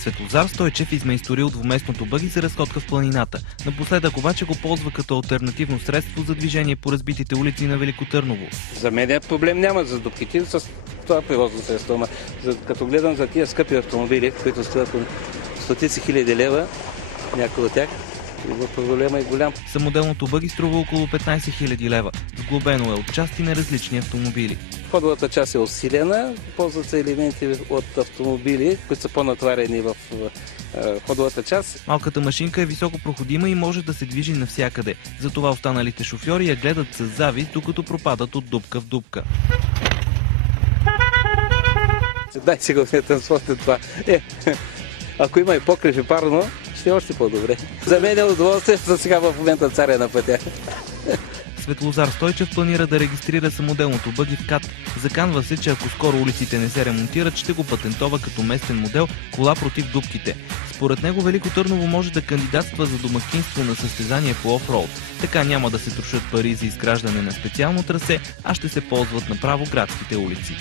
Светлозар Стойчев измайсторил двуместното бъги за разходка в планината. Напоследък обаче го ползва като алтернативно средство за движение по разбитите улици на Велико Търново. За мен проблем няма за дупките с това превозно средство. Като гледам за тия скъпи автомобили, които стоят стотици хиляди лева, някои от тях, проблема е голям. Самоделното бъги струва около 15 000 лева. Сглобено е от части на различни автомобили. Ходовата част е усилена, ползват се елементи от автомобили, които са по-натварени в ходовата част. Малката машинка е високопроходима и може да се движи навсякъде. Затова останалите шофьори я гледат с завист, докато пропадат от дупка в дупка. Дай сега отнетен спортен това. Ако има и покрив парно, ще е още по-добре. За мен е удоволствие, за сега в момента царя на пътя. Светлозар Стойчев планира да регистрира самоделното бъги в КАТ. Заканва се, че ако скоро улиците не се ремонтират, ще го патентова като местен модел кола против дупките. Според него Велико Търново може да кандидатства за домакинство на състезание по офроуд. Така няма да се трошат пари за изграждане на специално трасе, а ще се ползват направо градските улици.